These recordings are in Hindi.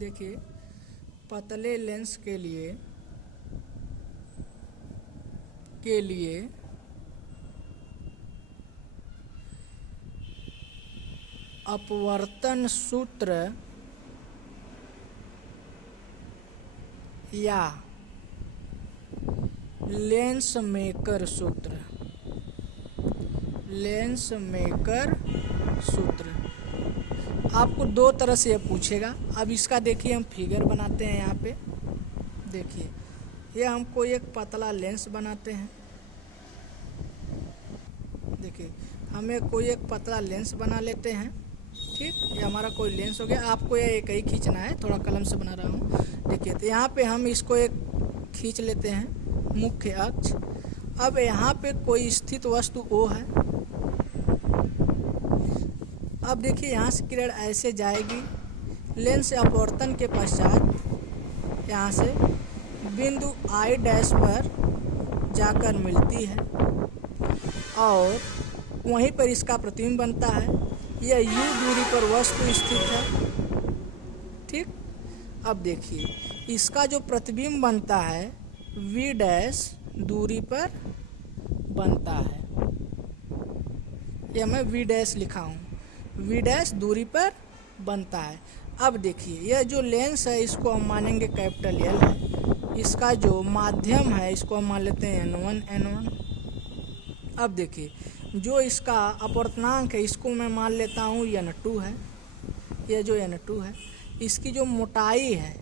देखिए पतले लेंस के लिए अपवर्तन सूत्र या लेंस मेकर सूत्र आपको दो तरह से ये पूछेगा। अब इसका देखिए हम फिगर बनाते हैं। यहाँ पे देखिए ये हमको एक पतला लेंस बनाते हैं। देखिए हमें कोई एक पतला लेंस बना लेते हैं। ठीक, ये हमारा कोई लेंस हो गया। आपको ये एक ही खींचना है, थोड़ा कलम से बना रहा हूँ। देखिए तो यहाँ पे हम इसको एक खींच लेते हैं, मुख्य अक्ष। अब यहाँ पे कोई स्थित वस्तु O है। अब देखिए यहाँ से किरण ऐसे जाएगी, लेंस से अपवर्तन के पश्चात यहाँ से बिंदु I डैश पर जाकर मिलती है और वहीं पर इसका प्रतिबिंब बनता है। यह U दूरी पर वस्तु स्थित है। ठीक, अब देखिए इसका जो प्रतिबिंब बनता है V डैश दूरी पर बनता है। यह मैं V डैश लिखा हूँ, V डैश दूरी पर बनता है। अब देखिए यह जो लेंस है इसको हम मानेंगे कैपिटल L है। इसका जो माध्यम है इसको हम मान लेते हैं N1। अब देखिए जो इसका अपवर्तनांक है इसको मैं मान लेता हूँ N2 है। यह जो N2 है इसकी जो मोटाई है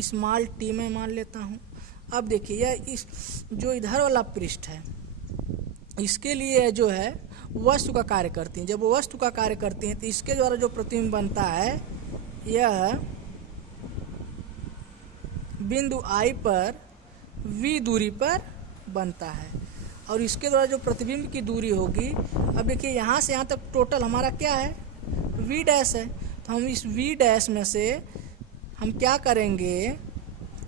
स्मॉल t में मान लेता हूँ। अब देखिए यह इस जो इधर वाला पृष्ठ है इसके लिए जो है वस्तु का कार्य करती हैं। जब वो वस्तु का कार्य करती हैं तो इसके द्वारा जो प्रतिबिंब बनता है यह बिंदु I पर V दूरी पर बनता है और इसके द्वारा जो प्रतिबिंब की दूरी होगी, अब देखिए यहाँ से यहाँ तक टोटल हमारा क्या है V डैश है। तो हम इस V डैश में से हम क्या करेंगे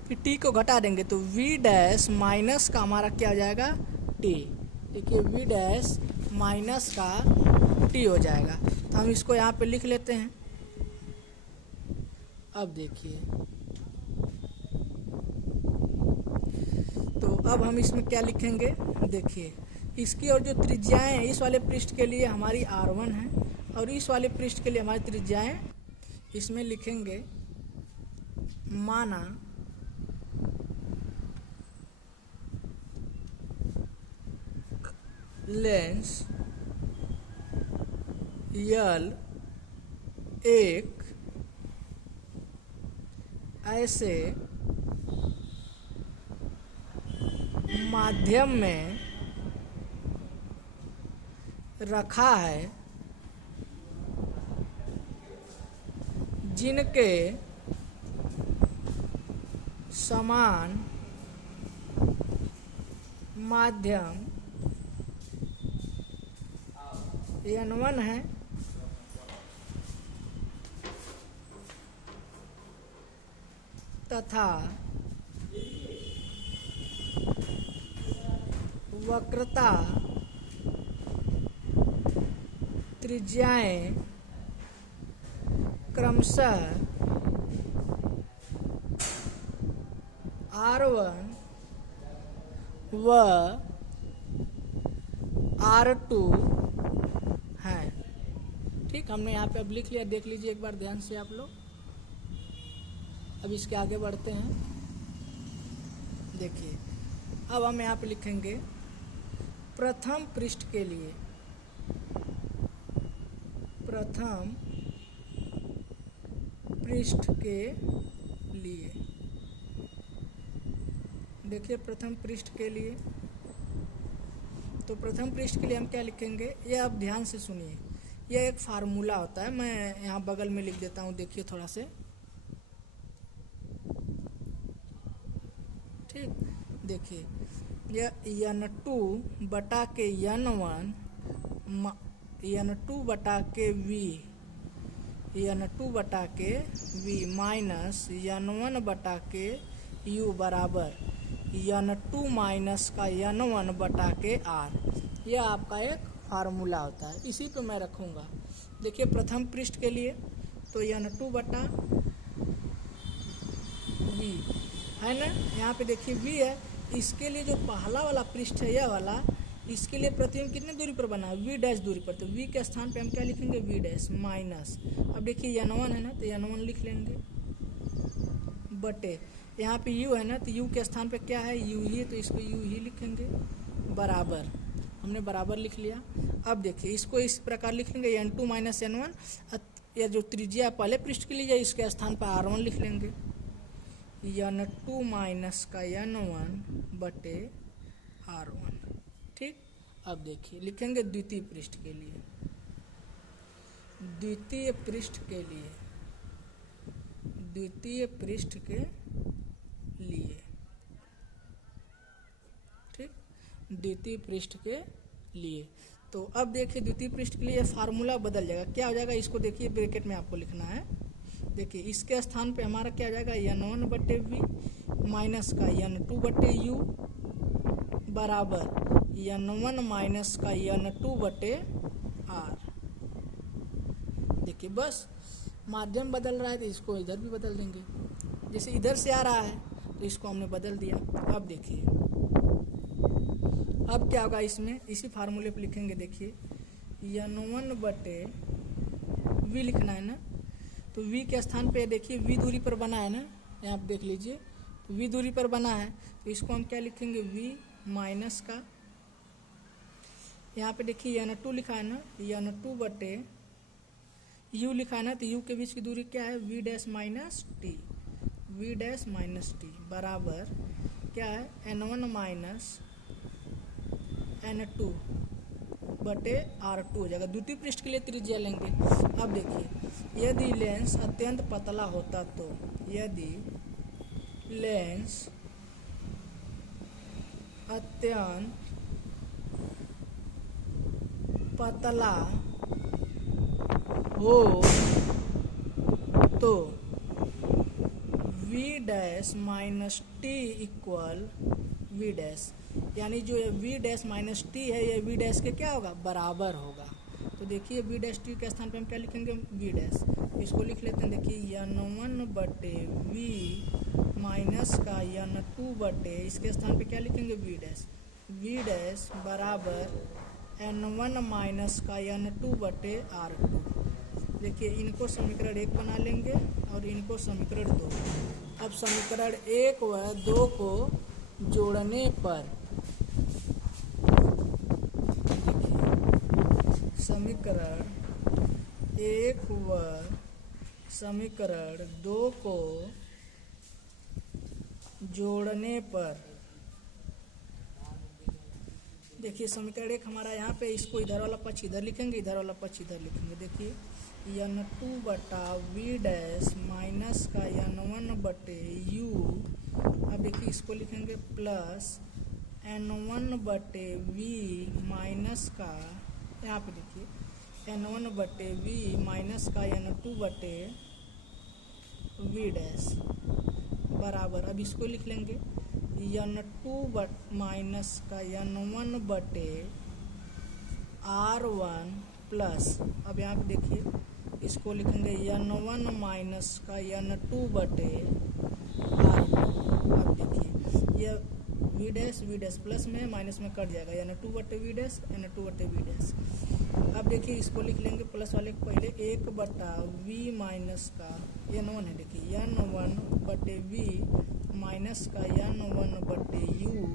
कि t को घटा देंगे तो V डैश माइनस का हमारा क्या हो जाएगा t। देखिए V डैश माइनस का t हो जाएगा। तो हम इसको यहाँ पे लिख लेते हैं। अब देखिए तो अब हम इसमें क्या लिखेंगे, देखिए इसकी और जो त्रिज्याएं हैं इस वाले पृष्ठ के लिए हमारी R1 है और इस वाले पृष्ठ के लिए हमारी त्रिज्याएं इसमें लिखेंगे। माना लेंस L एक ऐसे माध्यम में रखा है जिनके समान माध्यम N1 है तथा वक्रता त्रिज्याएं क्रमशः R1 व R2 हैं। ठीक, हमने यहाँ पे अब लिख लिया। देख लीजिए एक बार ध्यान से आप लोग। अब इसके आगे बढ़ते हैं। देखिए अब हम यहाँ पे लिखेंगे प्रथम पृष्ठ के लिए, प्रथम पृष्ठ के लिए। देखिए प्रथम पृष्ठ के लिए, तो प्रथम पृष्ठ के लिए हम क्या लिखेंगे, ये आप ध्यान से सुनिए। यह एक फार्मूला होता है, मैं यहाँ बगल में लिख देता हूँ। देखिए थोड़ा से, ठीक। देखिए यह N2 बटा के N1 N2 बटा के V, N2 बटा के V माइनस N1 बटा के U बराबर N2 माइनस का N1 बटा के R। यह आपका एक फार्मूला होता है, इसी पे मैं रखूँगा। देखिए प्रथम पृष्ठ के लिए तो N2 बटा वी है ना। यहाँ पे देखिए वी है, इसके लिए जो पहला वाला पृष्ठ है यह वाला, इसके लिए प्रतिबिंब कितने दूरी पर बना है, वी डैश दूरी पर। तो वी के स्थान पे हम क्या लिखेंगे, वी डैश माइनस, अब देखिए n1 है ना तो n1 लिख लेंगे बटे, यहाँ पे u है ना तो u के स्थान पे क्या है, u ही, तो इसको u ही लिखेंगे बराबर, हमने बराबर लिख लिया। अब देखिए इसको इस प्रकार लिख लेंगे n2 माइनस n1, या जो त्रिज्या पहले पृष्ठ के लिए इसके स्थान पर r1 लिख लेंगे, n2 माइनस का n1 बटे r1। ठीक, अब देखिए लिखेंगे द्वितीय पृष्ठ के लिए, द्वितीय पृष्ठ के लिए, द्वितीय पृष्ठ के लिए, ठीक, द्वितीय पृष्ठ के लिए। तो अब देखिए द्वितीय पृष्ठ के लिए फार्मूला बदल जाएगा, क्या हो जाएगा, इसको देखिए ब्रैकेट में आपको लिखना है। देखिए इसके स्थान पे हमारा क्या हो जाएगा, n1 बटे वी माइनस का n2 बटे यू बराबर n1 माइनस का n2 बटे आर। देखिए बस माध्यम बदल रहा है तो इसको इधर भी बदल देंगे, जैसे इधर से आ रहा है तो इसको हमने बदल दिया। अब देखिए अब क्या होगा, इसमें इसी फार्मूले पे लिखेंगे, देखिए n1 बटे v लिखना है ना, तो v के स्थान पे देखिए v दूरी पर बना है ना, यहाँ पे देख लीजिए तो v दूरी पर बना है, तो इसको हम क्या लिखेंगे, v माइनस का, यहाँ पे देखिए n2 लिखा है ना, n2 बटे u लिखा है ना, तो u के बीच की दूरी क्या है, v dash minus T, v dash minus T बराबर क्या है, n1 माइनस n2 बटे r2 हो जाएगा। द्वितीय पृष्ठ के लिए त्रिज्या लेंगे। अब देखिए यदि लेंस अत्यंत पतला होता तो, यदि लेंस अत्यंत पतला हो तो v dash minus T equal v dash, यानी जो v डैश माइनस टी है ये v डैश के क्या होगा, बराबर होगा। तो देखिए v डैश टी के स्थान पे हम क्या लिखेंगे, v डैश, इसको लिख लेते हैं, देखिए n1 बटे v माइनस का n2 बटे, इसके स्थान पे क्या लिखेंगे, v डैश बराबर n1 माइनस का n2 बटे r2। देखिए इनको समीकरण 1 बना लेंगे और इनको समीकरण 2। अब समीकरण 1 व 2 को जोड़ने पर समीकरण 1 व समीकरण 2 को जोड़ने पर, देखिए समीकरण 1 हमारा यहाँ पे, इसको इधर वाला पक्ष इधर लिखेंगे, इधर वाला पक्ष इधर लिखेंगे। देखिए n2 बटा v डैश माइनस का n1 बटे u, अब देखिए इसको लिखेंगे प्लस n1 बटे v माइनस का, यहाँ पे देखिए n1 बटे v माइनस का n2 बटे v डैश बराबर, अब इसको लिख लेंगे n2 माइनस का n1 बटे r1 प्लस, अब यहाँ पे देखिए इसको लिखेंगे n1 माइनस का n2 बटे r2। अब देखिए यह v डैश प्लस में माइनस में कट जाएगा, n2 बटे v डैश, n2 बटे v डैश। अब देखिए इसको लिख लेंगे प्लस वाले को पहले 1 बटा v माइनस का n1 है, देखिए n1 बटे v माइनस का n1 बटे u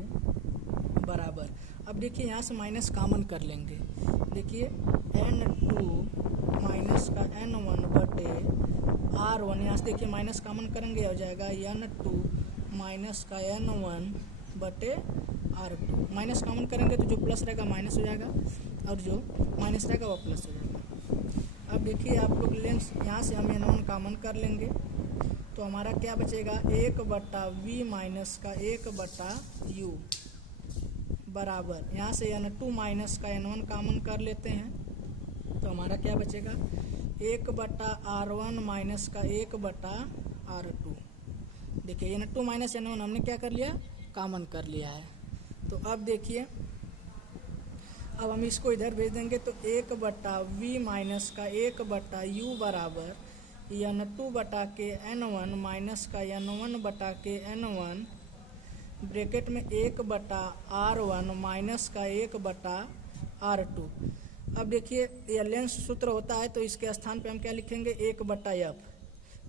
बराबर, अब देखिए यहाँ से माइनस कॉमन कर लेंगे, देखिए n2 माइनस का n1 बटे r1, यहाँ से देखिए माइनस कॉमन करेंगे हो जाएगा n2 माइनस का n1 बटे r2, माइनस कॉमन करेंगे तो जो प्लस रहेगा माइनस हो जाएगा और जो माइनस रहेगा वो प्लस हो जाएगा। अब देखिए आप लोग लेंस यहाँ से हम n1 कॉमन कर लेंगे तो हमारा क्या बचेगा, 1 बटा v माइनस का 1 बटा u बराबर, यहाँ से n2 माइनस का n1 कॉमन कर लेते हैं तो हमारा क्या बचेगा, 1 बटा r1 माइनस का 1 बटा r2। देखिए n2 माइनस n1 हमने क्या कर लिया, कॉमन कर लिया है। तो अब देखिए अब हम इसको इधर भेज देंगे तो 1 बटा v माइनस का 1 बटा u बराबर n2 बटा के n1 माइनस का n1 बटा के n1 ब्रैकेट में 1 बटा r1 माइनस का 1 बटा r2। अब देखिए यह लेंस सूत्र होता है तो इसके स्थान पे हम क्या लिखेंगे 1 बटा एफ,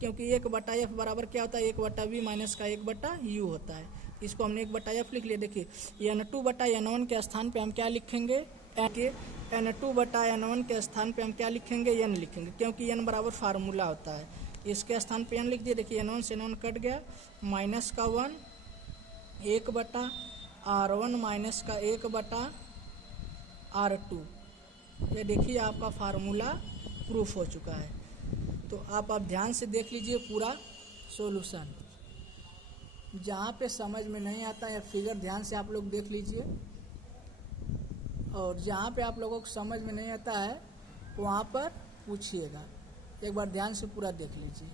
क्योंकि 1 बटा एफ बराबर क्या होता है 1 बटा वी माइनस का 1 बटा यू होता है। इसको हमने 1 बटा एफ लिख लिया। देखिए n2 बटा n1 के स्थान पे हम क्या लिखेंगे n2 बटा n1 के स्थान पे हम क्या लिखेंगे n लिखेंगे, क्योंकि n बराबर फार्मूला होता है। इसके स्थान पे n लिख दिए। देखिए n1 से n1 कट गया, माइनस का 1 1 बटा r1 माइनस का 1 बटा r2। ये देखिए आपका फार्मूला प्रूफ हो चुका है। तो आप ध्यान से देख लीजिए पूरा सॉल्यूशन। जहाँ पे समझ में नहीं आता है फिगर ध्यान से आप लोग देख लीजिए, और जहाँ पे आप लोगों को समझ में नहीं आता है वहाँ पर पूछिएगा। एक बार ध्यान से पूरा देख लीजिए।